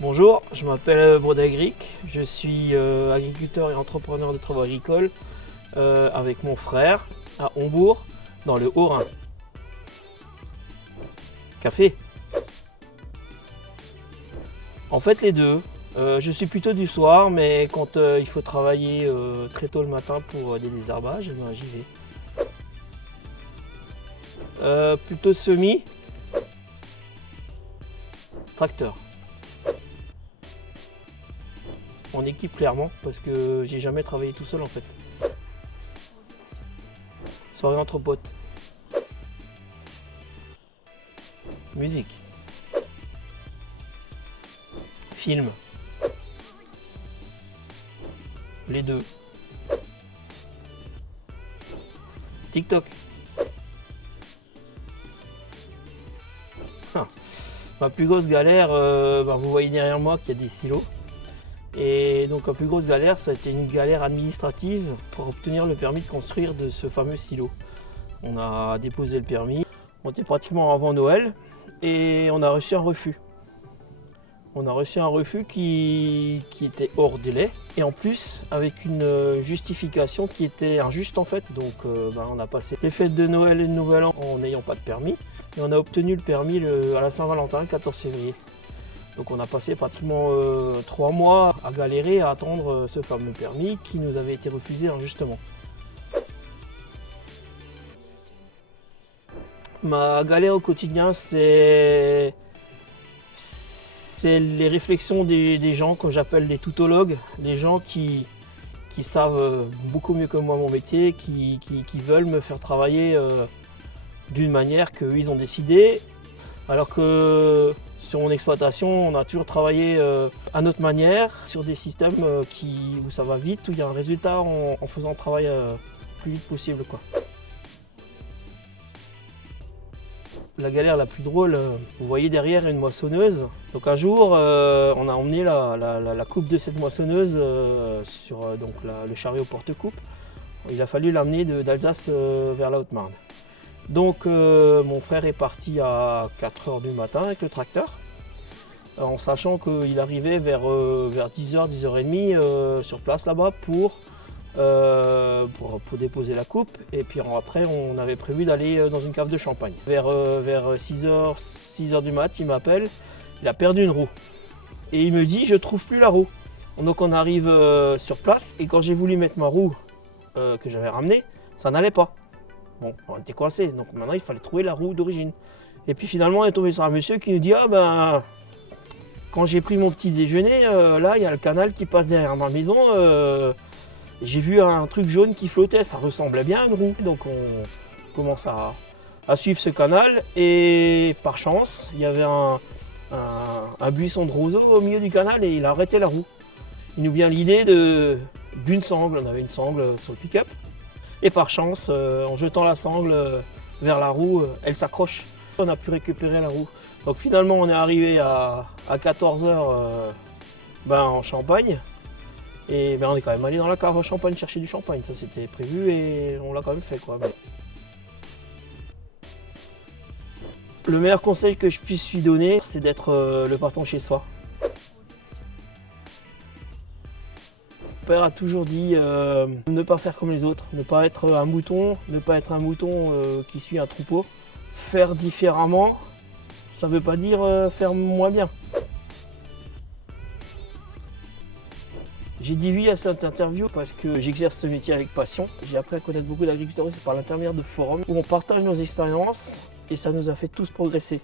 Bonjour, je m'appelle Brodagric, je suis agriculteur et entrepreneur de travaux agricoles avec mon frère à Hombourg, dans le Haut-Rhin. Café. En fait les deux. Je suis plutôt du soir, mais quand il faut travailler très tôt le matin pour des désherbages, eh ben, j'y vais. Plutôt semi. Tracteur. En équipe clairement, parce que j'ai jamais travaillé tout seul en fait. Soirée entre potes. Musique. Film. Les deux. TikTok. Ma plus grosse galère, vous voyez derrière moi qu'il y a des silos. Et donc la plus grosse galère, ça a été une galère administrative pour obtenir le permis de construire de ce fameux silo. On a déposé le permis, on était pratiquement avant Noël et on a reçu un refus. On a reçu un refus qui était hors délai et en plus avec une justification qui était injuste en fait. Donc on a passé les fêtes de Noël et de Nouvel An en n'ayant pas de permis et on a obtenu le permis à la Saint-Valentin, le 14 février. Donc on a passé pratiquement 3 mois à galérer à attendre ce fameux permis qui nous avait été refusé injustement. Ma galère au quotidien, c'est les réflexions des gens que j'appelle des toutologues, des gens qui savent beaucoup mieux que moi mon métier, qui veulent me faire travailler d'une manière qu'eux ils ont décidé, alors que sur mon exploitation, on a toujours travaillé à notre manière, sur des systèmes où ça va vite, où il y a un résultat en faisant le travail le plus vite possible, quoi. La galère la plus drôle, vous voyez derrière une moissonneuse. Donc un jour, on a emmené la coupe de cette moissonneuse sur le chariot porte-coupe. Il a fallu l'amener d'Alsace vers la Haute-Marne. Donc mon frère est parti à 4 h du matin avec le tracteur, en sachant qu'il arrivait vers 10 h, 10 h 30 sur place là-bas pour déposer la coupe. Et puis après on avait prévu d'aller dans une cave de champagne. Vers 6 h du mat, il m'appelle, il a perdu une roue. Et il me dit je trouve plus la roue. Donc on arrive sur place et quand j'ai voulu mettre ma roue que j'avais ramenée, ça n'allait pas. Bon, on était coincés, donc maintenant il fallait trouver la roue d'origine. Et puis finalement on est tombé sur un monsieur qui nous dit quand j'ai pris mon petit déjeuner, là il y a le canal qui passe derrière ma maison, j'ai vu un truc jaune qui flottait, ça ressemblait bien à une roue. Donc on commence à suivre ce canal et par chance il y avait un buisson de roseaux au milieu du canal et il a arrêté la roue. Il nous vient l'idée d'une sangle, on avait une sangle sur le pick-up. Et par chance, en jetant la sangle vers la roue, elle s'accroche. On a pu récupérer la roue. Donc finalement, on est arrivé à 14 h en Champagne. Et on est quand même allé dans la cave en Champagne chercher du champagne. Ça c'était prévu et on l'a quand même fait, quoi. Le meilleur conseil que je puisse lui donner, c'est d'être le patron chez soi. Mon père a toujours dit ne pas faire comme les autres, ne pas être un mouton, qui suit un troupeau. Faire différemment, ça ne veut pas dire faire moins bien. J'ai dit oui à cette interview parce que j'exerce ce métier avec passion. J'ai appris à connaître beaucoup d'agriculteurs par l'intermédiaire de forums où on partage nos expériences et ça nous a fait tous progresser.